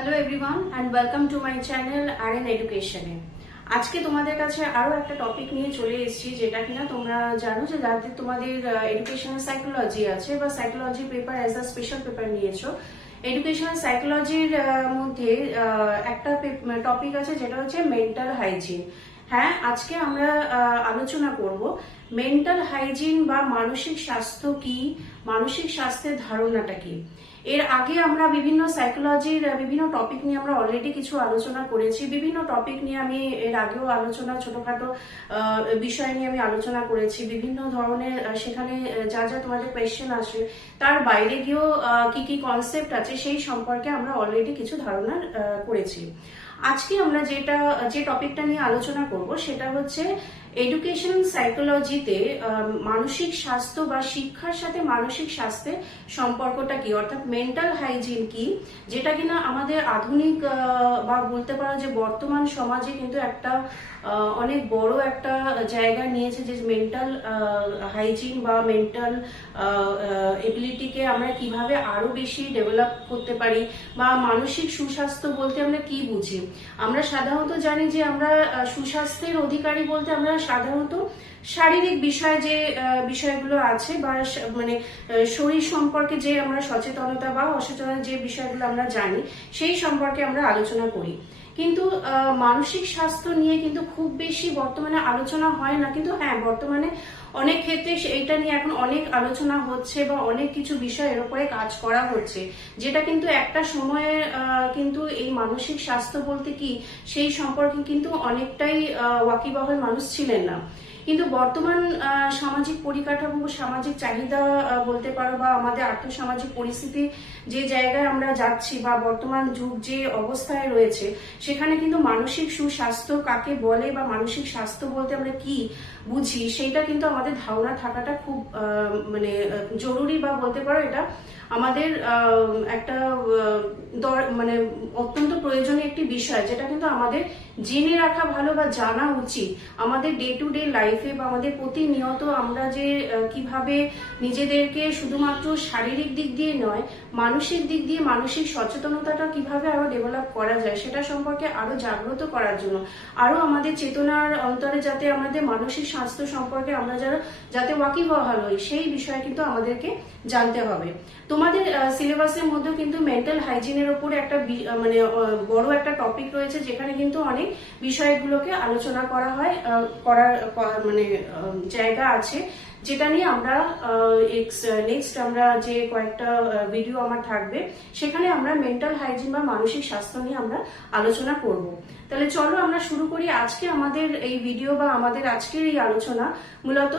Hello everyone and welcome to my channel RN এডুকেশনে। আজকে তোমাদের কাছে আরো একটা টপিক নিয়ে চলে এসেছি, যেটা কিনা তোমরা জানো যে যাদের তোমাদের এডুকেশনাল সাইকোলজি আছে বা psychology paper as a special paper নিয়েছো। এডুকেশনাল সাইকোলজির মধ্যে একটা টপিক আছে যেটা হচ্ছে মেন্টাল হাইজিন। হ্যাঁ, আজকে আমরা আলোচনা করব মেন্টাল হাইজিন বা মানসিক স্বাস্থ্য কি, মানসিক স্বাস্থ্যের ধারণাটা কি। এর আগে আমরা বিভিন্ন সাইকোলজির বিভিন্ন টপিক নিয়ে আমরা অলরেডি কিছু আলোচনা করেছি। বিভিন্ন টপিক নিয়ে আমি এর আগেও আলোচনা, ছোটখাটো বিষয় নিয়ে আমি আলোচনা করেছি। বিভিন্ন ধরনের সেখানে যা যা তোমাদের কোয়েশ্চেন আসে তার বাইরে গিয়েও কি কি কনসেপ্ট আছে সেই সম্পর্কে আমরা অলরেডি কিছু ধারণা করেছি। আজকে আমরা যে টপিকটা নিয়ে আলোচনা করব সেটা হচ্ছে এডুকেশন সাইকোলজিতে মানসিক স্বাস্থ্য বা শিক্ষার সাথে মানসিক স্বাস্থ্যের সম্পর্কটা কি, অর্থাৎ মেন্টাল হাইজিন কি, যেটা কিনা আমাদের আধুনিক বা বলতে পারো যে বর্তমান সমাজে কিন্তু একটা অনেক বড় একটা জায়গা নিয়েছে, যে মেন্টাল হাইজিন বা মেন্টাল এবিলিটিকে আমরা কিভাবে আরো বেশি ডেভেলপ করতে পারি, বা মানসিক সুস্বাস্থ্য বলতে আমরা কি বুঝি। আমরা সাধারণত জানি যে আমরা সুস্বাস্থ্যের অধিকারী বলতে আমরা সাধারণত শারীরিক বিষয় যে বিষয়গুলো আছে বা মানে শরীর সম্পর্কে যে আমরা সচেতনতা বা অসচেতনতা যে বিষয়গুলো আমরা জানি সেই সম্পর্কে আমরা আলোচনা করি। কিন্তু মানসিক স্বাস্থ্য নিয়ে কিন্তু খুব বেশি বর্তমানে আলোচনা হয় না। কিন্তু হ্যাঁ, বর্তমানে অনেক ক্ষেত্রে এটা নিয়ে এখন অনেক আলোচনা হচ্ছে বা অনেক কিছু বিষয় এর উপরে কাজ করা হচ্ছে, যেটা কিন্তু একটা সময়ে কিন্তু এই মানসিক স্বাস্থ্য বলতে কি সেই সম্পর্কে কিন্তু অনেকটাই ওয়াকিবহাল মানুষ ছিলেন না। কিন্তু বর্তমান সামাজিক পরিকাঠামো, সামাজিক চাহিদা বলতে পারো, বা আমাদের আর্থসামাজিক পরিস্থিতি যে জায়গায় আমরা যাচ্ছি বা বর্তমান যুগ যে অবস্থায় রয়েছে, সেখানে কিন্তু মানসিক সুস্বাস্থ্য কাকে বলে বা মানসিক স্বাস্থ্য বলতে আমরা কি বুঝি সেইটা কিন্তু আমাদের ধারণা থাকাটা খুব মানে জরুরি, বা বলতে পারো এটা আমাদের একটা মানে অত্যন্ত প্রয়োজনীয় একটি বিষয়, যেটা কিন্তু আমাদের জেনে রাখা ভালো বা জানা উচিত। আমাদের ডে টু ডে লাইফে বা আমাদের প্রতিনিয়ত আমরা যে কিভাবে নিজেদেরকে শুধুমাত্র শারীরিক দিক দিয়ে নয়, মানসিক দিক দিয়ে মানসিক সচেতনতাটা কিভাবে আরো ডেভেলপ করা যায় সেটা সম্পর্কে আরো জাগ্রত করার জন্য, আরো আমাদের চেতনার অন্তরে যাতে আমাদের মানসিক স্বাস্থ্য সম্পর্কে আমরা যাতে ওয়াকিবহাল হই, সেই বিষয়ে কিন্তু আমাদেরকে জানতে হবে। তোমাদের সিলেবাসের মধ্যে কিন্তু মেন্টাল হাইজিনের উপরে একটা মানে বড় একটা টপিক রয়েছে, যেখানে কিন্তু অনেক বিষয়গুলোকে আলোচনা করা হয়, করার মানে জায়গা আছে, যেটা নিয়ে আমরা নেক্সট আমরা যে কয়েকটা ভিডিও আমার থাকবে সেখানে আমরা মেন্টাল হাইজিন বা মানসিক স্বাস্থ্য নিয়ে আমরা আলোচনা করব। তাহলে চলো আমরা শুরু করি আজকে আমাদের এই ভিডিও বা আমাদের আজকের এই আলোচনা। মূলত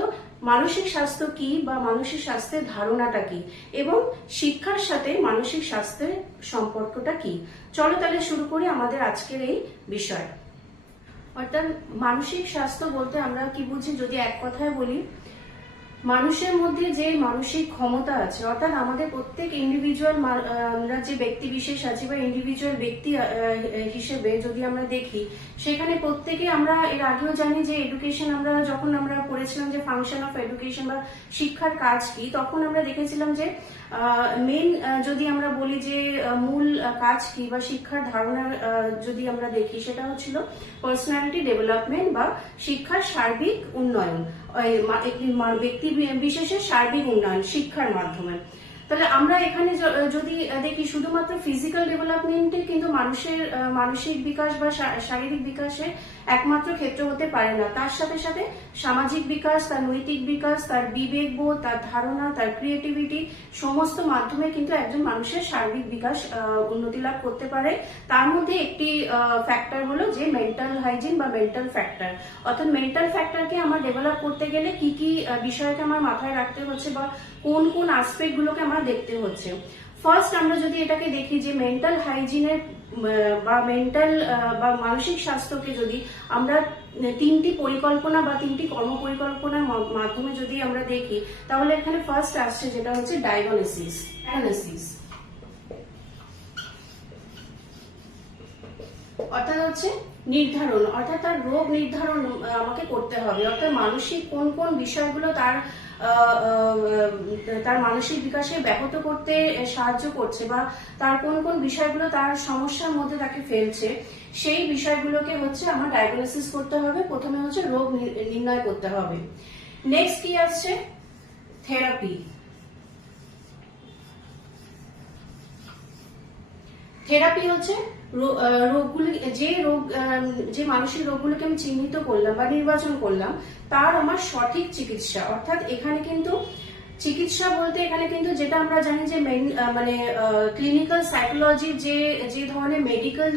মানসিক স্বাস্থ্য কি বা মানসিক স্বাস্থ্যের ধারণাটা কি, এবং শিক্ষার সাথে মানসিক স্বাস্থ্যের সম্পর্কটা কি। চলো তাহলে শুরু করি আমাদের আজকের এই বিষয়। অর্থাৎ মানসিক স্বাস্থ্য বলতে আমরা কি বুঝি, যদি এক কথায় বলি, মানুষের মধ্যে যে মানসিক ক্ষমতা আছে, অর্থাৎ আমাদের প্রত্যেক ইন্ডিভিজুয়াল আমরা যে ব্যক্তি বিশেষ আছে বা ইন্ডিভিজুয়াল ব্যক্তি হিসেবে যদি আমরা দেখি, সেখানে প্রত্যেকে আমরা এর আগেও জানি যে এডুকেশন আমরা যখন আমরা পড়েছিলাম যে ফাংশন অফ এডুকেশন বা শিক্ষার কাজ কি, তখন আমরা দেখেছিলাম যে মেন যদি আমরা বলি যে মূল কাজ কি বা শিক্ষার ধারণার যদি আমরা দেখি, সেটা হচ্ছিল পার্সোনালিটি ডেভেলপমেন্ট বা শিক্ষার সার্বিক উন্নয়ন, ব্যক্তি বিশেষের সার্বিক উন্নয়ন শিক্ষার মাধ্যমে। তাহলে আমরা এখানে যদি দেখি, শুধুমাত্র ফিজিক্যাল ডেভেলপমেন্টে কিন্তু মানুষের মানসিক বিকাশ বা শারীরিক বিকাশের একমাত্র ক্ষেত্র হতে পারে না। তার সাথে সাথে সামাজিক বিকাশ, তার নৈতিক বিকাশ, তার বিবেকবোধ, তার ধারণা, তার ক্রিয়েটিভিটি, সমস্ত মাধ্যমে কিন্তু একজন মানুষের সার্বিক বিকাশ উন্নতি লাভ করতে পারে। তার মধ্যে একটি ফ্যাক্টর হলো যে মেন্টাল হাইজিন বা মেন্টাল ফ্যাক্টর। অর্থাৎ মেন্টাল ফ্যাক্টরকে আমার ডেভেলপ করতে গেলে কি কি বিষয়কে আমার মাথায় রাখতে হচ্ছে বা কোন কোন আসপেক্ট গুলোকে আমার দেখতে হচ্ছে। ফার্স্ট আমরা যদি এটাকে দেখি যে মেন্টাল হাইজিনের বা মেন্টাল বা মানসিক স্বাস্থ্যকে যদি আমরা তিনটি পরিকল্পনা বা তিনটি কর্ম পরিকল্পনার মাধ্যমে যদি আমরা দেখি, তাহলে এখানে ফার্স্ট আসছে যেটা হচ্ছে ডায়াগনোসিস। অর্থাৎ হচ্ছে নির্ধারণ, অর্থাৎ তার রোগ নির্ধারণ আমাকে করতে হবে। অর্থাৎ মানসিক কোন কোন বিষয়গুলো তার তার মানসিক বিকাশে ব্যাহত করতে সাহায্য করছে, বা তার কোন কোন বিষয়গুলো তার সমস্যার মধ্যে তাকে ফেলছে, সেই বিষয়গুলোকে হচ্ছে আমার ডায়াগনোসিস করতে হবে। প্রথমে হচ্ছে রোগ নির্ণয় করতে হবে। নেক্সট কি আসছে? থেরাপি। থেরাপি হচ্ছে রোগগুলি, যে মানসিক রোগগুলোকে আমি চিহ্নিত করলাম বা নির্বাচন করলাম, তার আমার সঠিক চিকিৎসা। অর্থাৎ এখানে কিন্তু চিকিৎসা বলতে এখানে কিন্তু যেটা আমরা জানি যে মানে ক্লিনিক্যাল সাইকোলজি যে ধরনের মেডিকেল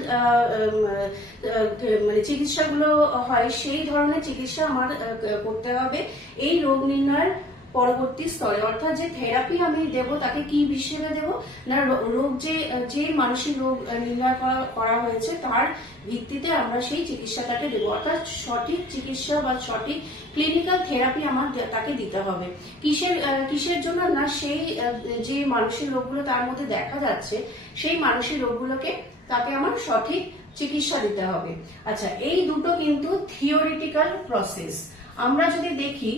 মানে চিকিৎসাগুলো হয়, সেই ধরনের চিকিৎসা আমার করতে হবে এই রোগ নির্ণয়ের পরবর্তী স্তরে। অর্থাৎ যে থেরাপি আমি দেব তাকে কি হিসেবে দেব না, রোগ যে মানসিক রোগ নির্ণয় করা হয়েছে তার ভিত্তিতে আমরা সেই চিকিৎসাটাকে দেবো। অর্থাৎ সঠিক চিকিৎসা বা সঠিক ক্লিনিক্যাল থেরাপি আমার তাকে দিতে হবে। কিসের জন্য না, সেই যে মানসিক রোগগুলো তার মধ্যে দেখা যাচ্ছে, সেই মানসিক রোগগুলোকে তাকে আমার সঠিক চিকিৎসা দিতে হবে। আচ্ছা, এই দুটো কিন্তু থিওরিটিক্যাল প্রসেস। আমরা যদি দেখি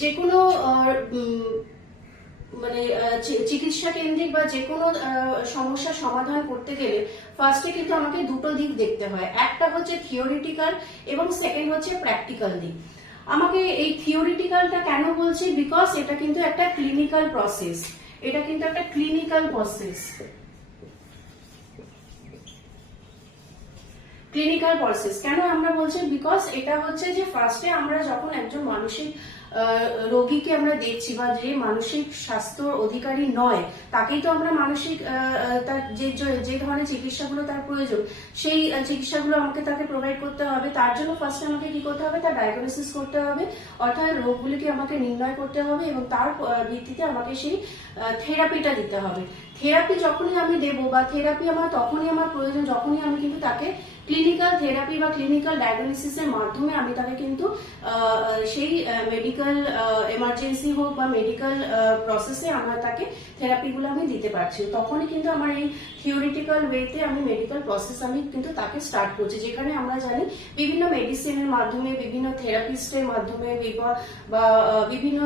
যে কোনো মানে চিকিৎসা কেন্দ্রিক বা যে কোনো সমস্যার সমাধান করতে গেলে ফার্স্টে কিন্তু আমাকে দুটো দিক দেখতে হয়। একটা হচ্ছে থিওরিটিক্যাল এবং সেকেন্ড হচ্ছে প্র্যাকটিক্যাল দিক। আমাকে এই থিওরিটিক্যালটা কেন বলছি, বিকজ এটা কিন্তু একটা ক্লিনিক্যাল প্রসেস। এটা কিন্তু একটা ক্লিনিক্যাল প্রসেস। ক্লিনিক্যাল প্রসেস কেন আমরা বলছি, বিকজ এটা হচ্ছে যে ফার্স্টে আমরা যখন একজন মানসিক রোগীকে আমরা দেখছি বা যে মানসিক স্বাস্থ্য অধিকারী নয়, তাকেই তো আমরা মানসিক তার যে ধরনের চিকিৎসাগুলো তার প্রয়োজন, সেই চিকিৎসাগুলো আমাকে তাকে প্রোভাইড করতে হবে। তার জন্য ফার্স্টে আমাকে কি করতে হবে, তার ডায়াগনোসিস করতে হবে, অর্থাৎ রোগগুলিকে আমাকে নির্ণয় করতে হবে এবং তার ভিত্তিতে আমাকে সেই থেরাপিটা দিতে হবে। থেরাপি যখনই আমি দেবো বা থেরাপি আমার তখনই আমার প্রয়োজন যখনই আমি কিন্তু তাকে ক্লিনিক্যাল থেরাপি বা ক্লিনিক্যাল ডায়াগনোসিসের মাধ্যমে আমি তাকে কিন্তু সেই মেডিকেল এমার্জেন্সি হোক বা মেডিকেল প্রসেসে আমার তাকে থেরাপিগুলো আমি দিতে পারছি। তখনই কিন্তু আমার এই থিওরিটিক্যাল ওয়েতে আমি মেডিকেল প্রসেস আমি কিন্তু তাকে স্টার্ট করছি, যেখানে আমরা জানি বিভিন্ন মেডিসিনের মাধ্যমে, বিভিন্ন থেরাপিস্টের মাধ্যমে বা বিভিন্ন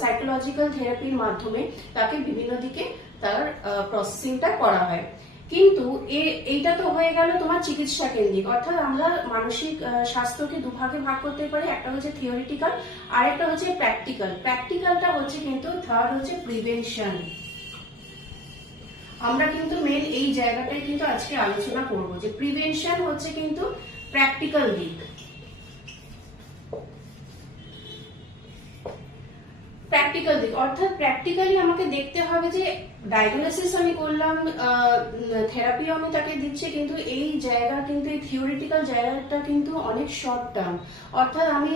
সাইকোলজিক্যাল থেরাপির মাধ্যমে তাকে বিভিন্ন দিকে তার প্রসেসিংটা করা হয়। কিন্তু এইটা তো হয়ে গেল তোমার চিকিৎসা কেন্দ্রিক। অর্থাৎ আমরা মানসিক স্বাস্থ্যকে দুভাগে ভাগ করতে পারি, একটা হচ্ছে থিওরিটিক্যাল আর একটা হচ্ছে প্র্যাকটিক্যাল। প্র্যাকটিক্যালটা হচ্ছে কিন্তু থার্ড হচ্ছে প্রিভেনশন। আমরা কিন্তু মেন এই জায়গাটাই কিন্তু আজকে আলোচনা করব যে প্রিভেনশন হচ্ছে কিন্তু প্র্যাকটিক্যাল দিক। প্র্যাকটিক্যাল দিক অর্থাৎ প্র্যাকটিক্যালি আমাকে দেখতে হবে যে ডায়াগনোসিস আমি করলাম, থেরাপিও আমি তাকে দিচ্ছি, কিন্তু এই জায়গা কিন্তু এই থিওরিটিক্যাল জায়গাটা কিন্তু অনেক শর্ট টার্ম। অর্থাৎ আমি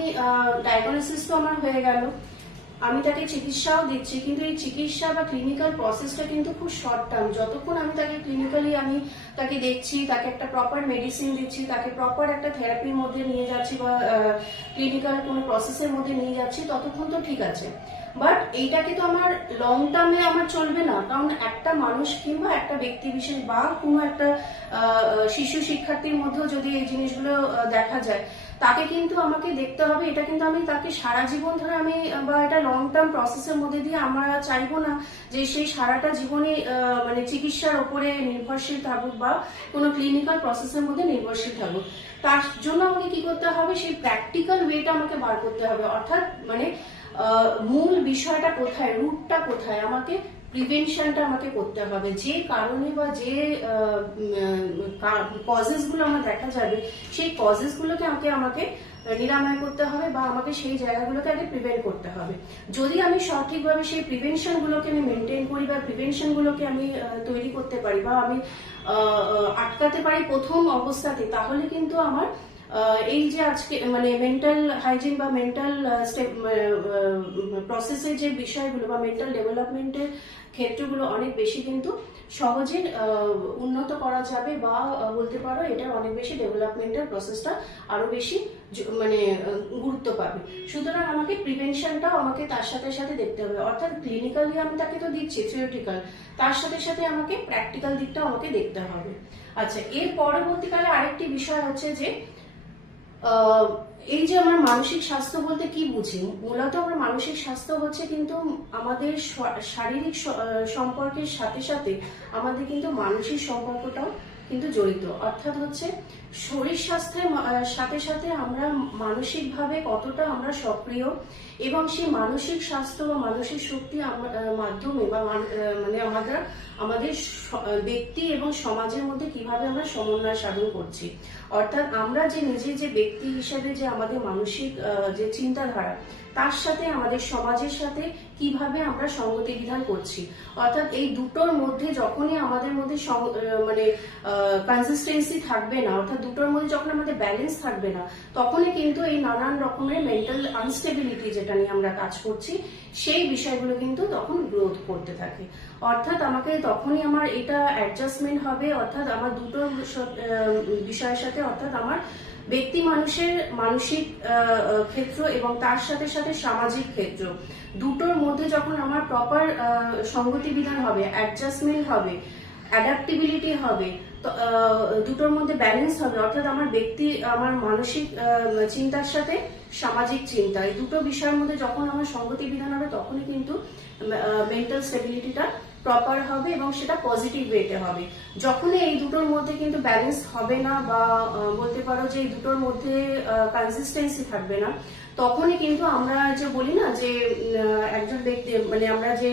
ডায়াগনোসিস তো আমার হয়ে গেল, আমি তাকে চিকিৎসাও দিচ্ছি, কিন্তু এই চিকিৎসা বা ক্লিনিক্যাল প্রসেসটা কিন্তু খুব শর্ট টার্ম। যতক্ষণ আমি তাকে ক্লিনিক্যালি আমি তাকে দেখছি, তাকে একটা প্রপার মেডিসিন দিচ্ছি, তাকে প্রপার একটা থেরাপির মধ্যে নিয়ে যাচ্ছি বা ক্লিনিক্যাল কোনো প্রসেসের মধ্যে নিয়ে যাচ্ছি, ততক্ষণ তো ঠিক আছে। বাট এইটাকে তো আমার লং টার্মে আমার চলবে না, কারণ একটা মানুষ কিংবা একটা ব্যক্তি বিশেষ বা কোনো একটা শিশু শিক্ষার্থীর মধ্যেও যদি এই জিনিসগুলো দেখা যায়, তাকে কিন্তু আমাকে দেখতে হবে। এটা কিন্তু আমি তাকে সারা জীবন ধরে আমি বা এটা লং টার্ম প্রসেসের মধ্যে দিয়ে আমরা চাইবো না যে সেই সারাটা জীবনে মানে চিকিৎসার উপরে নির্ভরশীল থাকুক বা কোনো ক্লিনিক্যাল প্রসেসের মধ্যে নির্ভরশীল থাকুক। তার জন্য আমাকে কি করতে হবে, সেই প্র্যাকটিক্যাল ওয়েটা আমাকে বার করতে হবে। অর্থাৎ মানে মূল বিষয়টা কোথায়, রুটটা কোথায়, আমাকে প্রিভেনশনটা আমাকে করতে হবে। যে কারণে বা যে কজেস গুলো আমার দেখা যাবে, সেই কজেস গুলোকে আমাকে নিরাময় করতে হবে বা আমাকে সেই জায়গাগুলোকে আগে প্রিভেন্ট করতে হবে। যদি আমি সঠিকভাবে সেই প্রিভেনশন গুলোকে আমি মেনটেন করি বা প্রিভেনশন গুলোকে আমি তৈরি করতে পারি বা আমি আটকাতে পারি প্রথম অবস্থাতে, তাহলে কিন্তু আমার এই যে আজকে মানে মেন্টাল হাইজিন বা মেন্টাল প্রসেসের যে বিষয়গুলো বা মেন্টাল ডেভেলপমেন্টের ক্ষেত্রগুলো অনেক বেশি কিন্তু সহজে উন্নত করা যাবে বা বলতে পারো এটা অনেক বেশি ডেভেলপমেন্টের প্রসেসটা আরো বেশি মানে গুরুত্ব পাবে। সুতরাং আমাকে প্রিভেনশনটাও আমাকে তার সাথে সাথে দেখতে হবে। অর্থাৎ ক্লিনিক্যালি আমি তাকে তো দিচ্ছি থিওরিটিক্যাল, তার সাথে সাথে আমাকে প্র্যাকটিক্যাল দিকটাও আমাকে দেখতে হবে। আচ্ছা, এর পরবর্তীকালে আরেকটি বিষয় হচ্ছে যে এই যে আমার মানসিক স্বাস্থ্য বলতে কি বুঝি, মূলত আমার মানসিক স্বাস্থ্য হচ্ছে কিন্তু আমাদের শারীরিক সম্পর্কের সাথে সাথে আমাদের কিন্তু মানসিক সম্পর্কটাও কিন্তু জড়িত। অর্থাৎ হচ্ছে শরীর স্বাস্থ্যের সাথে সাথে আমরা মানসিকভাবে কতটা আমরা সক্রিয়, এবং সেই মানসিক স্বাস্থ্য বা মানসিক শক্তি মাধ্যমে বা মানে আমাদের ব্যক্তি এবং সমাজের মধ্যে কিভাবে আমরা সমন্বয় সাধন করছি। অর্থাৎ আমরা যে নিজের যে ব্যক্তি হিসাবে যে আমাদের মানসিক যে চিন্তাধারা, তার সাথে আমাদের সমাজের সাথে কিভাবে আমরা সঙ্গতি বিধান করছি। অর্থাৎ এই দুটোর মধ্যে যখনই আমাদের মধ্যে মানে কনসিস্টেন্সি থাকবে না, অর্থাৎ দুটোর মধ্যে যখন আমাদের ব্যালেন্স থাকবে না, তখনই কিন্তু এই নানান রকমের মেন্টাল আনস্টেবিলিটি যেটা নিয়ে আমরা কাজ করছি, সেই বিষয়গুলো কিন্তু তখন গ্রোথ করতে থাকে। অর্থাৎ আমাকে তখনই আমার এটা অ্যাডজাস্টমেন্ট হবে, অর্থাৎ আমার দুটো বিষয়ের সাথে, অর্থাৎ আমার ব্যক্তি মানুষের মানসিক ক্ষেত্র এবং তার সাথে সাথে সামাজিক ক্ষেত্র, দুটোর মধ্যে যখন আমার প্রপার সঙ্গতি বিধান হবে, অ্যাডজাস্টমেন্ট হবে, অ্যাডাপ্টিবিলিটি হবে, দুটোর মধ্যে ব্যালেন্স হবে, অর্থাৎ আমার মানসিক চিন্তার সাথে সামাজিক চিন্তা, এই দুটো বিষয়ের মধ্যে যখন আমার সঙ্গতি বিধান হবে, তখনই কিন্তু মেন্টাল স্টেবিলিটিটা প্রপার হবে এবং সেটা পজিটিভ ওয়েতে হবে। যখনই এই দুটোর মধ্যে কিন্তু ব্যালেন্স হবে না, বা বলতে পারো যে এই দুটোর মধ্যে কনসিস্টেন্সি থাকবে না, তখনই কিন্তু আমরা যে বলি না যে একজন ব্যক্তি, মানে আমরা যে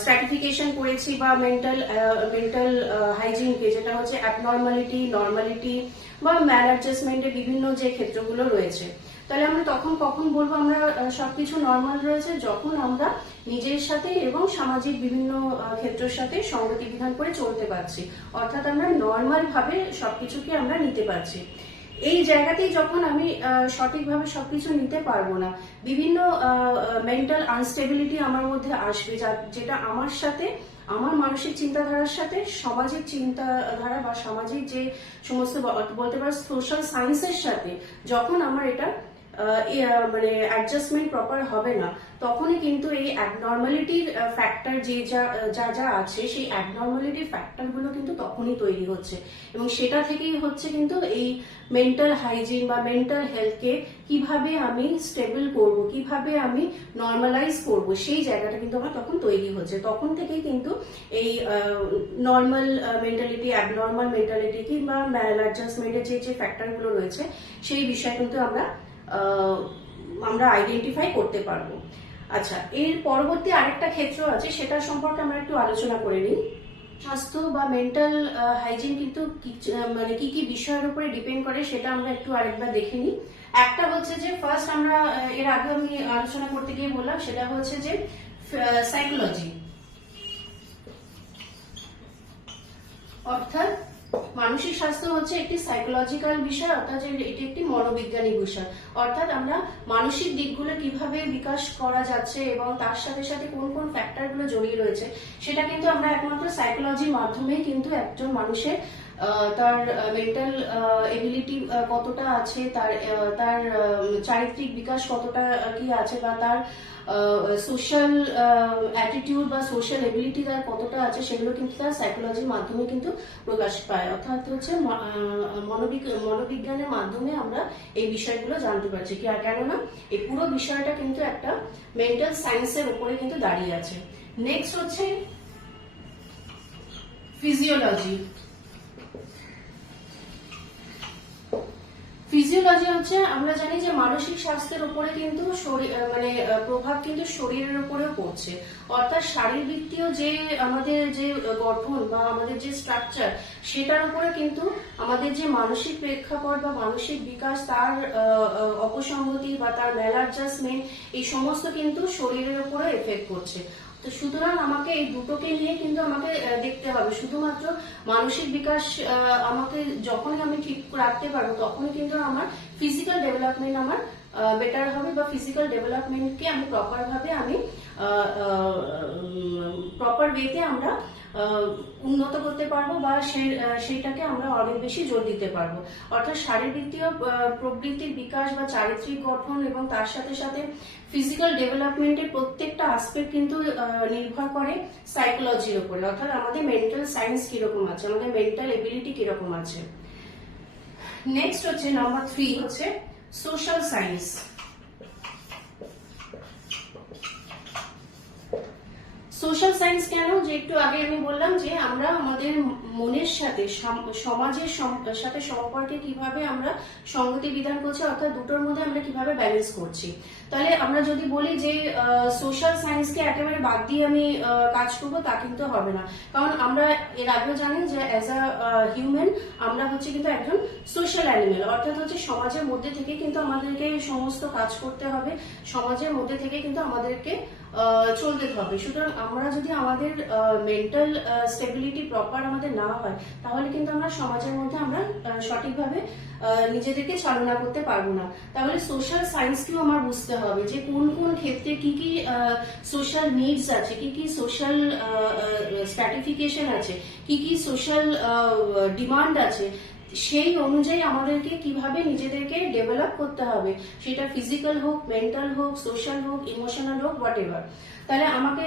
স্ট্র্যাটিফিকেশন করেছি বা মেন্টাল হাইজিনকে, যেটা হচ্ছে অ্যাবনর্মালিটি, নর্মালিটি বা ম্যাল অ্যাডজাস্টমেন্টের বিভিন্ন যে ক্ষেত্রগুলো রয়েছে, তাহলে আমরা তখন কখন বলবো আমরা সবকিছু নর্মাল রয়েছে, যখন আমরা নিজের সাথে এবং সামাজিক বিভিন্ন ক্ষেত্রের সাথে সঙ্গতি বিধান করে চলতে পারছি, অর্থাৎ আমরা নর্মাল ভাবে সবকিছুকে আমরা নিতে পারছি। এই জায়গাতেই যখন আমি সঠিকভাবে সবকিছু নিতে পারবো না, বিভিন্ন মেন্টাল আনস্টেবিলিটি আমার মধ্যে আসবে, যেটা আমার সাথে, আমার মানসিক চিন্তাধারার সাথে সামাজিক চিন্তাধারা বা সামাজিক যে সমস্ত বলতে পারো সোশ্যাল সায়েন্সের সাথে যখন আমার এটা মানে অ্যাডজাস্টমেন্ট প্রপার হবে না, তখনই কিন্তু এই অ্যাবনর্মালিটির ফ্যাক্টর যে যা আছে, সেই অ্যাবনর্মালিটির ফ্যাক্টরগুলো কিন্তু তখনই তৈরি হচ্ছে, এবং সেটা থেকেই হচ্ছে কিন্তু এই মেন্টাল হাইজিন বা মেন্টাল হেলথকে কিভাবে আমি স্টেবল করব, কিভাবে আমি নর্মালাইজ করব, সেই জায়গাটা কিন্তু আমার তখন তৈরি হচ্ছে। তখন থেকেই কিন্তু এই নর্মাল মেন্টালিটি, অ্যাবনর্মাল মেন্টালিটি কিংবা ম্যাল অ্যাডজাস্টমেন্টের যে ফ্যাক্টরগুলো রয়েছে, সেই বিষয় কিন্তু আমরা আইডেন্টিফাই করতে পারবো। আচ্ছা, এর পরবর্তী আরেকটা ক্ষেত্র আছে, সেটা সম্পর্কে আমরা একটু আলোচনা করে নিই। স্বাস্থ্য বা মেন্টাল হাইজিন কিন্তু মানে কি কি বিষয়ের উপরে ডিপেন্ড করে, সেটা আমরা একটু আরেকবার দেখে নিই। একটা হচ্ছে যে ফার্স্ট আমরা এর আগে আমি আলোচনা করতে গিয়ে বললাম, সেটা হচ্ছে যে সাইকোলজি, অর্থাৎ মানসিক স্বাস্থ্য হচ্ছে একটি সাইকোলজিক্যাল বিষয়, অর্থাৎ এটি একটি মনোবিজ্ঞানী বিষয়। অর্থাৎ আমরা মানসিক দিকগুলো কিভাবে বিকাশ করা যাচ্ছে এবং তার সাথে সাথে কোন কোন ফ্যাক্টরগুলো জড়িয়ে রয়েছে, সেটা কিন্তু আমরা একমাত্র সাইকোলজির মাধ্যমেই কিন্তু একজন মানুষের তার মেন্টাল এবিলিটি কতটা আছে, তার চারিত্রিক বিকাশ কতটা কি আছে, বা তার সোশ্যাল অ্যাটিটিউড বা সোশ্যাল এবিলিটি তার কতটা আছে, সেগুলো কিন্তু তার সাইকোলজির মাধ্যমে কিন্তু প্রকাশ পায়। অর্থাৎ হচ্ছে মনোবিজ্ঞানের মাধ্যমে আমরা এই বিষয়গুলো জানতে পারছি, কেননা এই পুরো বিষয়টা কিন্তু একটা মেন্টাল সায়েন্সের উপরে কিন্তু দাঁড়িয়ে আছে। নেক্সট হচ্ছে ফিজিওলজি। ফিজিওলজি হচ্ছে, আমরা জানি যে মানসিক স্বাস্থ্যের উপরে কিন্তু মানে প্রভাব কিন্তু শরীরের উপরেও পড়ছে। অর্থাৎ শারীরবৃত্তীয় যে আমাদের যে গঠন বা আমাদের যে স্ট্রাকচার, সেটার উপরে কিন্তু আমাদের যে মানসিক প্রেক্ষাপট বা মানসিক বিকাশ, তার অপসংগতি বা তার ম্যাল অ্যাডজাস্টমেন্ট, এই সমস্ত কিন্তু শরীরের উপরে এফেক্ট করছে। তো সুতরাং আমাকে এই দুটোকে নিয়ে কিন্তু আমাকে দেখতে হবে। শুধুমাত্র মানসিক বিকাশ আমাকে যখনই আমি ঠিক রাখতে পারবো, তখনই কিন্তু আমার ফিজিক্যাল ডেভেলপমেন্ট আমার বেটার হবে, বা ফিজিক্যাল ডেভেলপমেন্টকে আমি প্রপার ভাবে আমি প্রপার ওয়েতে আমরা উন্নত করতে পারবো, বা সেইটাকে আমরা অনেক বেশি জোর দিতে পারবো। অর্থাৎ শারীরবৃত্তীয় প্রবৃত্তির বিকাশ বা চারিত্রিক গঠন এবং তার সাথে সাথে ফিজিক্যাল ডেভেলপমেন্টের প্রত্যেকটা আসপেক্ট কিন্তু নির্ভর করে সাইকোলজির উপরে। অর্থাৎ আমাদের মেন্টাল সায়েন্স কিরকম আছে, আমাদের মেন্টাল এবিলিটি কিরকম আছে। নেক্সট হচ্ছে নাম্বার 3 হচ্ছে সোশ্যাল সায়েন্স। সোশ্যাল সায়েন্স কেন, যে একটু আগে আমি বললাম যে আমরা আমাদের মনের সাথে সমাজের সাথে সম্পর্কে কিভাবে আমরা সঙ্গতি বিধান করছি, অর্থাৎ দুটোর মধ্যে আমরা কিভাবে ব্যালেন্স করছি। তাহলে আমরা যদি বলি যে সোশ্যাল সায়েন্সকে একেবারে বাদ দিয়ে আমি কাজ করবো, তা কিন্তু হবে না। কারণ আমরা এর আগেও জানি যে অ্যাজ আ হিউম্যান আমরা হচ্ছে কিন্তু একজন সোশ্যাল অ্যানিমেল, অর্থাৎ হচ্ছে সমাজের মধ্যে থেকে কিন্তু আমাদেরকে সমস্ত কাজ করতে হবে, সমাজের মধ্যে থেকে কিন্তু আমাদেরকে চলতে হবে। সুতরাং আমরা যদি আমাদের মেন্টাল স্টেবিলিটি প্রপার আমাদের না হয়, তাহলে কিন্তু আমরা সমাজের মধ্যে আমরা সঠিকভাবে নিজেদেরকে চালনা করতে পারবো না। তাহলে সোশ্যাল সায়েন্সকেও আমার বুঝতে হবে যে কোন কোন ক্ষেত্রে কি কি সোশ্যাল নিডস আছে, কি কি সোশ্যাল স্ট্র্যাটিফিকেশন আছে, কি কি সোশ্যাল ডিমান্ড আছে, সেই অনুযায়ী আমাদেরকে কিভাবে নিজেদেরকে ডেভেলপ করতে হবে, সেটা ফিজিক্যাল হোক, মেন্টাল হোক, সোশ্যাল হোক, ইমোশনাল হোক, হোয়াট এভার। তাহলে আমাকে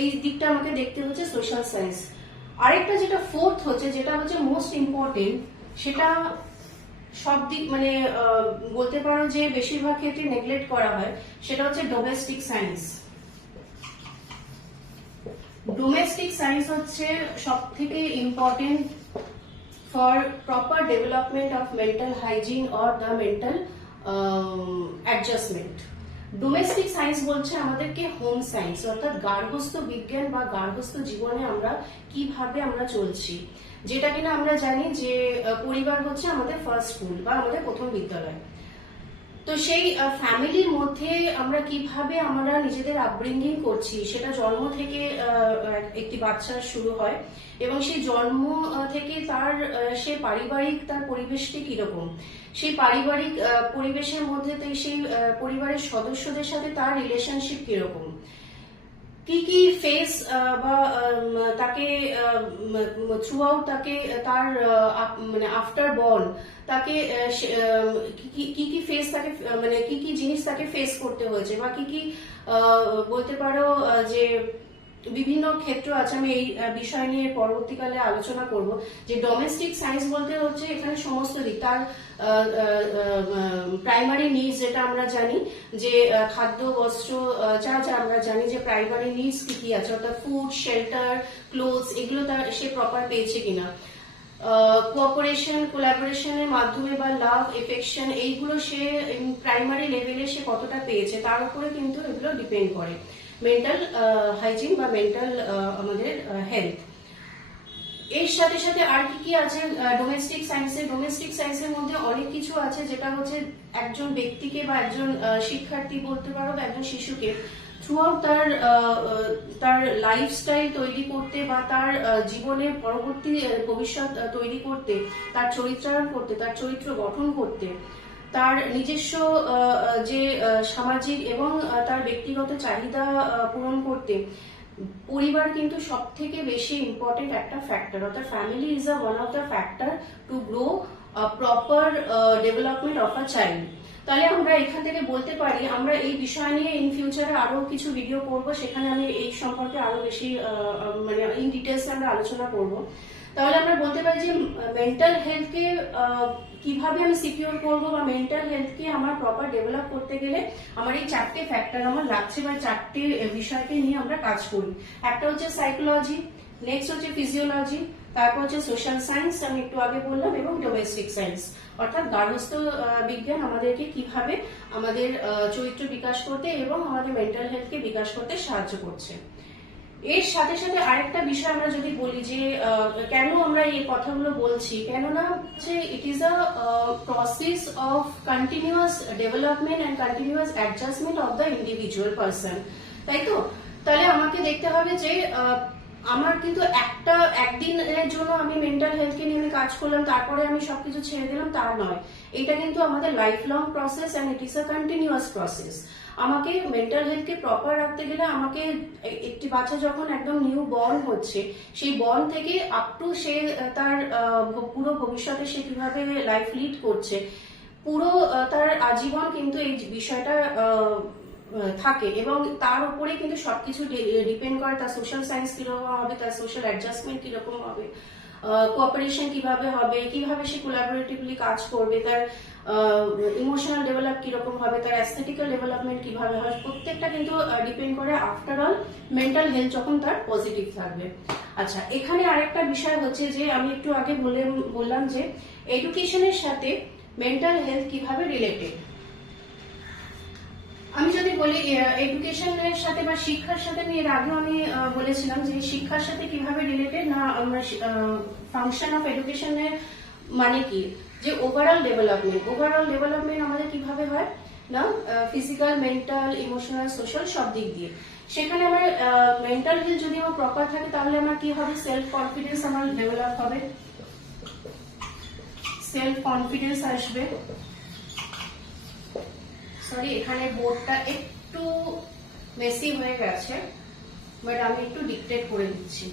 এই দিকটা আমাকে দেখতে হচ্ছে সোশ্যাল সায়েন্স। আরেকটা যেটা ফোর্থ হচ্ছে, যেটা হচ্ছে মোস্ট ইম্পর্টেন্ট, সেটা সব দিক মানে বলতে পারো যে বেশিরভাগ ক্ষেত্রে নেগলেক্ট করা হয়, সেটা হচ্ছে ডোমেস্টিক সায়েন্স। ডোমেস্টিক সায়েন্স হচ্ছে সব থেকে important for proper development of mental hygiene or the mental adjustment. Domestic science বলছে আমাদেরকে হোম সায়েন্স, অর্থাৎ গার্হস্থ্য বিজ্ঞান বা গার্হস্থ্য জীবনে আমরা কিভাবে আমরা চলছি, যেটা কিনা আমরা জানি যে পরিবার হচ্ছে আমাদের ফার্স্ট স্কুল বা আমাদের প্রথম বিদ্যালয়। তো সেই ফ্যামিলির মধ্যে আমরা কিভাবে আমরা নিজেদের আপব্রিঙ্গিং করছি, সেটা জন্ম থেকে একটি বাচ্চার শুরু হয়, এবং সেই জন্ম থেকে তার সে পারিবারিক তার পরিবেশটি কিরকম, সেই পারিবারিক পরিবেশের মধ্যে সেই পরিবারের সদস্যদের সাথে তার রিলেশনশিপ কিরকম, কি কি ফেস বা তাকে থ্রু আউট তাকে তার মানে আফটার বর্ন তাকে কি কি ফেস তাকে মানে কি কি জিনিস তাকে ফেস করতে হয়েছে, বা কি কি বলতে পারো যে বিভিন্ন ক্ষেত্র আছে। আমি এই বিষয় নিয়ে পরবর্তীকালে আলোচনা করব। যে ডোমেস্টিক সায়েন্স বলতে হচ্ছে এখানে সমস্ত দিক, তার প্রাইমারি নিডস, যেটা আমরা জানি যে খাদ্য, বস্ত্র, যা যা আমরা জানি যে প্রাইমারি নিডস কি কি আছে, অর্থাৎ ফুড, শেল্টার, ক্লোথস, এগুলো তার সে প্রপার পেয়েছে কিনা, কোঅপারেশন, কোলাবোরেশনের মাধ্যমে বা লাভ, এফেকশন, এইগুলো সে প্রাইমারি লেভেলে সে কতটা পেয়েছে, তার উপরে কিন্তু এগুলো ডিপেন্ড করে। মেন্টাল হাইজিন বা মেন্টাল আমাদের হেলথ। এর সাথে সাথে আর কি কি আছে ডোমেস্টিক সায়েন্সে? ডোমেস্টিক সায়েন্সের মধ্যে অনেক কিছু আছে, যেটা হচ্ছে একজন ব্যক্তিকে বা একজন শিক্ষার্থী বলতে পারো বা একজন শিশুকে থ্রু আউট তার লাইফস্টাইল তৈরি করতে বা তার জীবনের পরবর্তী ভবিষ্যৎ তৈরি করতে, তার চরিত্রায়ন করতে, তার চরিত্র গঠন করতে, তার নিজস্ব যে সামাজিক এবং তার ব্যক্তিগত চাহিদা পূরণ করতে পরিবার কিন্তু সব থেকে বেশি ইম্পর্টেন্ট একটা ফ্যাক্টর, অর্থাৎ family is one of the factor to grow proper development of a child. তাহলে আমরা এখান থেকে বলতে পারি, আমরা এই বিষয় নিয়ে ইন ফিউচারে আরো কিছু ভিডিও করব, সেখানে আমি এই সম্পর্কে আরো বেশি মানে ইন ডিটেলস আমরা আলোচনা করব। তাহলে আমরা বলতে পারি যে মেন্টাল হেলথকে কিভাবে আমি সিকিউর করবো বা মেন্টাল হেলথকে আমার প্রপার ডেভেলপ করতে গেলে আমার এই চারটে ফ্যাক্টর আমার লাগছে, বা চারটে বিষয়কে নিয়ে আমরা কাজ করি। একটা হচ্ছে সাইকোলজি, নেক্সট হচ্ছে ফিজিওলজি, তারপর হচ্ছে সোশ্যাল সায়েন্স আমি একটু আগে বললাম, এবং ডোমেস্টিক সায়েন্স অর্থাৎ গার্হস্থ্য বিজ্ঞান আমাদেরকে কিভাবে আমাদের চরিত্র বিকাশ করতে এবং আমাদের মেন্টাল হেলথকে বিকাশ করতে সাহায্য করছে। এর সাথে সাথে আরেকটা বিষয় আমরা যদি বলি যে কেন আমরা এই কথাগুলো বলছি, কেননা হচ্ছে it is a process of continuous development and continuous adjustment of the individual person, তাই তো? তাহলে আমাকে দেখতে হবে যে আমার কিন্তু একদিনের জন্য আমি মেন্টাল হেলথকে নিয়ে আমি কাজ করলাম, তারপরে আমি সবকিছু ছেড়ে দিলাম, তা নয়। এটা কিন্তু আমাদের life long process and it is a continuous process. আমাকে মেন্টাল হেলথকে প্রপার রাখতে গেলে আমাকে একটি বাচ্চা যখন একদম নিউ বর্ন হচ্ছে, সেই বর্ন থেকে আপ টু সে তার পুরো ভবিষ্যতে সে কিভাবে লাইফ লিড করছে, পুরো তার আজীবন কিন্তু এই বিষয়টা থাকে, এবং তার উপরে কিন্তু সবকিছু ডিপেন্ড করে তার সোশ্যাল সায়েন্স কিরকম হবে, তার সোশ্যাল অ্যাডজাস্টমেন্ট কিরকম হবে, কোঅপারেশন কিভাবে হবে, কিভাবে সে কোলাবোরেটিভলি কাজ করবে, তার ইমোশনাল ডেভেলপ কিরকম হবে, তার অ্যাস্থেটিক্যাল ডেভেলপমেন্ট কিভাবে হবে, প্রত্যেকটা কিন্তু ডিপেন্ড করে আফটার অল মেন্টাল হেলথ যখন তার পজিটিভ থাকবে। আচ্ছা, এখানে আরেকটা বিষয় হচ্ছে যে আমি একটু আগে বললাম যে এডুকেশনের সাথে মেন্টাল হেলথ কিভাবে রিলেটেড। আমি যদি বলি এডুকেশনের সাথে বা শিক্ষার সাথে, আমি এর আগেও আমি বলেছিলাম যে শিক্ষার সাথে কিভাবে রিলেটেড না, আমরা ফাংশন অফ এডুকেশনের মানে কি, যে ওভারঅল ডেভেলপমেন্ট আমাদের কিভাবে হয় না, ফিজিক্যাল, মেন্টাল, ইমোশনাল, সোশ্যাল সব দিক দিয়ে। সেখানে আমার মেন্টাল হেলথ যদি আমার প্রপার থাকে তাহলে আমার কি হবে, সেলফ কনফিডেন্স আমার ডেভেলপ হবে, সেলফ কনফিডেন্স আসবে। সরি, এখানে বোর্ডটা একটু মেসি হয়ে গেছে, বাট আমি একটু ডিকটেট করে দিচ্ছি।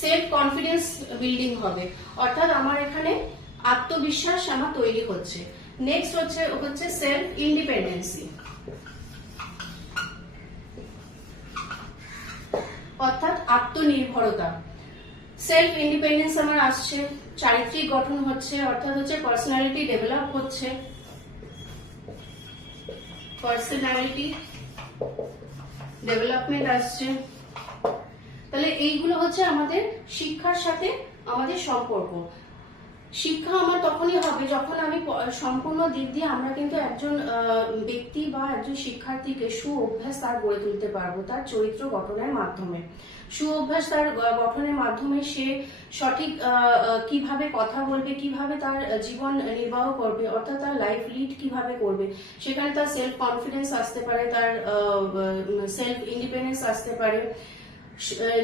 সেলফ কনফিডেন্স বিল্ডিং হবে, অর্থাৎ আমার এখানে আত্মবিশ্বাস আমার তৈরি হচ্ছে। নেক্সট হচ্ছে সেলফ ইন্ডিপেন্ডেন্সি, অর্থাৎ আত্মনির্ভরতা। সেলফ ইন্ডিপেন্ডেন্স আমার আসছে, চারিত্রিক গঠন হচ্ছে, অর্থাৎ হচ্ছে পার্সোনালিটি ডেভেলপ হচ্ছে, পার্সোনালিটি ডেভেলপমেন্ট আসছে। তাহলে এইগুলো হচ্ছে আমাদের শিক্ষার সাথে আমাদের সম্পর্ক। শিক্ষা আমার তখনই হবে যখন আমি সম্পূর্ণ দিক দিয়ে আমরা কিন্তু একজন ব্যক্তি বা একজন শিক্ষার্থীকে সুঅভ্যাস তার গড়ে তুলতে পারবো, তার চরিত্র গঠনের মাধ্যমে। সুঅভ্যাস তার গঠনের মাধ্যমে সে সঠিক কিভাবে কথা বলবে, কিভাবে তার জীবন নির্বাহ করবে, অর্থাৎ তার লাইফ লিড কিভাবে করবে, সেখানে তার সেলফ কনফিডেন্স আসতে পারে, তার সেলফ ইন্ডিপেন্ডেন্স আসতে পারে।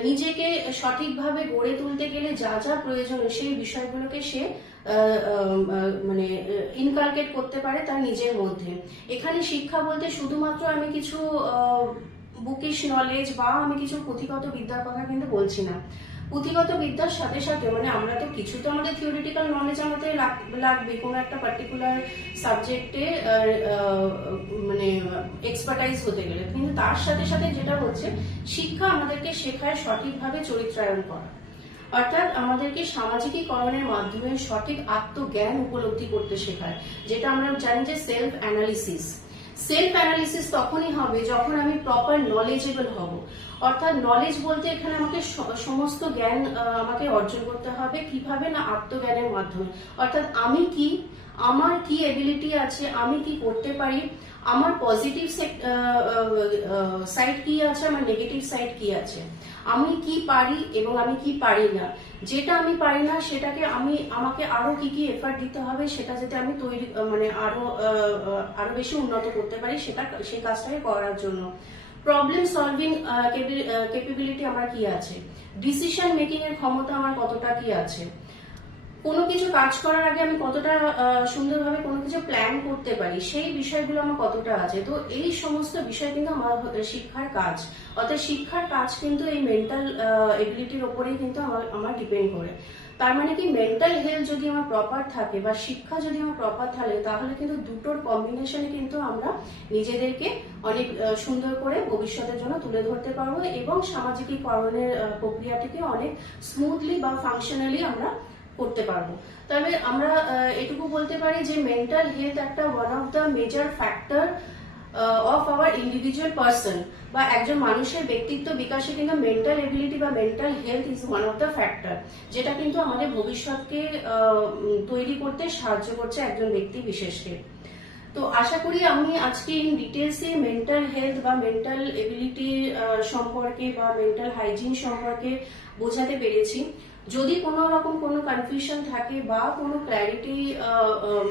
নিজেকে সঠিকভাবে গড়ে তুলতে গেলে যা যা প্রয়োজন সেই বিষয়গুলোকে সে মানে ইনকালকেট করতে পারে তার নিজের মধ্যে। এখানে শিক্ষা বলতে শুধুমাত্র আমি কিছু বুকিশ নলেজ বা আমি কিছু পুঁথিগত বিদ্যার কথা কিন্তু বলছি না। পুঁথিগত বিদ্যার সাথে সাথে মানে আমরা তো কিছু তো আমাদের থিওরিটিক্যাল নলেজ আমাদের লাগবে, কোনো একটা পার্টিকুলার সাবজেক্টে মানে এক্সপার্টাইজ হতে গেলে, কিন্তু তার সাথে সাথে যেটা হচ্ছে শিক্ষা আমাদেরকে শেখায় সঠিকভাবে চরিত্রায়ন করা, অর্থাৎ আমাদেরকে সামাজিকীকরণের মাধ্যমে সঠিক আত্মজ্ঞান উপলব্ধি করতে শেখায়, যেটা আমরা জানি যে সেলফ অ্যানালিসিস। সেলফ অ্যানালিসিস তখনই হবে যখন আমি প্রপার নলেজেবল হব, অর্থাৎ নলেজ বলতে এখানে আমাকে সমস্ত জ্ঞান আমাকে অর্জন করতে হবে, কিভাবে না আত্মজ্ঞানের মাধ্যমে। অর্থাৎ আমি কি, আমার কি এবিলিটি আছে, আমি কি করতে পারি, আমার পজিটিভ সাইড কি আছে, আমার নেগেটিভ সাইড কি আছে, আমি কি পারি এবং আমি কি পারি না, যেটা আমি পারি না সেটাকে আমাকে আরো কি কি এফার্ট দিতে হবে সেটা যাতে আমি তৈরি মানে আরো বেশি উন্নত করতে পারি সেই কাজটাকে করার জন্য। প্রবলেম সলভিং ক্যাপাবিলিটি আমার কি আছে, ডিসিশন মেকিং এর ক্ষমতা আমার কতটা কি আছে, কোনো কিছু কাজ করার আগে আমি কতটা সুন্দরভাবে কোনো কিছু প্ল্যান করতে পারি, সেই বিষয়গুলো আমার কতটা আছে। তো এই সমস্ত বিষয় কিন্তু আমার শিক্ষার কাজ, অর্থাৎ শিক্ষার কাজ কিন্তু এই মেন্টাল এবিলিটির ওপরেই কিন্তু আমার ডিপেন্ড করে। তার মানে কি, মেন্টাল হেলথ যদি আমার প্রপার থাকে বা শিক্ষা যদি আমার প্রপার থাকে, তাহলে কিন্তু দুটোর কম্বিনেশনে কিন্তু আমরা নিজেদেরকে অনেক সুন্দর করে ভবিষ্যতের জন্য তুলে ধরতে পারবো এবং সামাজিকীকরণের প্রক্রিয়াটিকে অনেক স্মুথলি বা ফাংশনালি আমরা করতে পারবো। তবে আমরা এটুকু বলতে পারি যে মেন্টাল হেলথ একটা one of the major factor of our individual person, বা একজন মানুষের ব্যক্তিত্ব বিকাশে কিন্তু মেন্টাল এবিলিটি বা mental health is one of the factor, যেটা কিন্তু আমাদের ভবিষ্যৎকে তৈরি করতে সাহায্য করছে একজন ব্যক্তি বিশেষকে। তো আশা করি আমি আজকে ইন ডিটেলসে মেন্টাল হেলথ বা মেন্টাল এবিলিটি সম্পর্কে বা মেন্টাল হাইজিন সম্পর্কে বোঝাতে পেরেছি। যদি কোনো রকম কোনো কনফিউশন থাকে বা কোনো ক্ল্যারিটি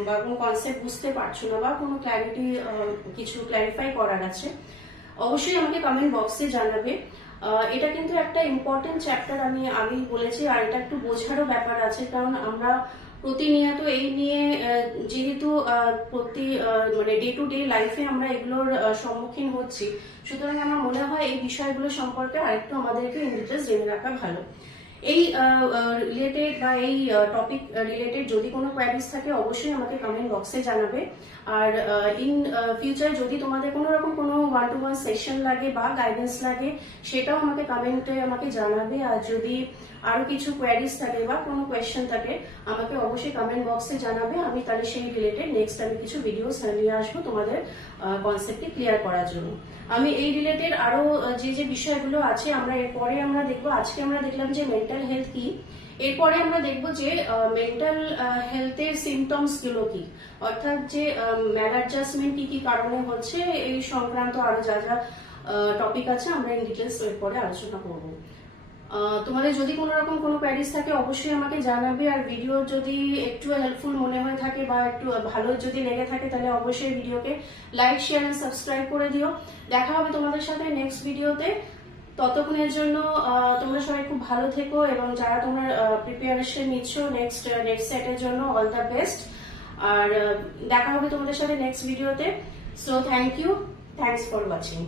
বা কোনো কনসেপ্ট বুঝতে পারছো না বা কোনো ক্ল্যারিটি কিছু ক্ল্যারিফাই করার আছে, অবশ্যই আমাকে কমেন্ট বক্সে জানাবে। এটা কিন্তু একটা ইম্পর্টেন্ট চ্যাপ্টার, আমি আগেই বলেছি, আর এটা একটু বোঝারও ব্যাপার আছে, কারণ আমরা প্রতিনিয়ত এই নিয়ে যেহেতু মানে ডে টু ডে লাইফে আমরা এগুলোর সম্মুখীন হচ্ছি, সুতরাং আমার মনে হয় এই বিষয়গুলো সম্পর্কে আরেকটু আমাদেরকে ইন ডিটেলস জেনে রাখা ভালো। এই রিলেটেড বা এই টপিক রিলেটেড যদি কোনো কোয়ারিজ থাকে অবশ্যই আমাকে কমেন্ট বক্সে জানাবে। আর ইন ফিউচার যদি তোমাদের কোনো রকম কোনো 1-to-1 সেশন লাগে বা গাইডেন্স লাগে সেটাও আমাকে কমেন্টে আমাকে জানাবে। আর যদি আরো কিছু কোয়ারিজ থাকে বা কোনো কোয়েশ্চেন থাকে আমাকে অবশ্যই কমেন্ট বক্সে জানাবে। আমি তাহলে সেই রিলেটেড নেক্সট আমি কিছু ভিডিওস নিয়ে আসবো তোমাদের কনসেপ্টে ক্লিয়ার করার জন্য। আমি এই রিলেটেড আরো যে যে বিষয়গুলো আছে আমরা এরপরে আমরা দেখবো। আজকে আমরা দেখলাম যে মেন্টাল হেলথ কি, এরপরে আমরা দেখবো যে মেন্টাল হেলথের সিমটমস গুলো কি, অর্থাৎ যে ম্যালঅ্যাডজাস্টমেন্ট কি কি কারণে হচ্ছে এই সংক্রান্ত আরো যা যা টপিক আছে আমরা ইন ডিটেলস এরপরে আলোচনা করবো। তোমাদের যদি কোনো রকম কোনো কোয়ারিজ থাকে অবশ্যই আমাকে জানাবে। আর ভিডিও যদি একটু হেল্পফুল মনে হয়ে থাকে বা একটু ভালো যদি লেগে থাকে তাহলে অবশ্যই ভিডিওকে লাইক, শেয়ার এন্ড সাবস্ক্রাইব করে দিও। দেখা হবে তোমাদের সাথে নেক্সট ভিডিওতে। ততক্ষণের জন্য তোমরা সবাই খুব ভালো থেকো, এবং যারা তোমরা প্রিপারেশন নিচ্ছ নেক্সট সেটের জন্য অল দ্য বেস্ট। আর দেখা হবে তোমাদের সাথে নেক্সট ভিডিওতে। So thank you, thanks for watching.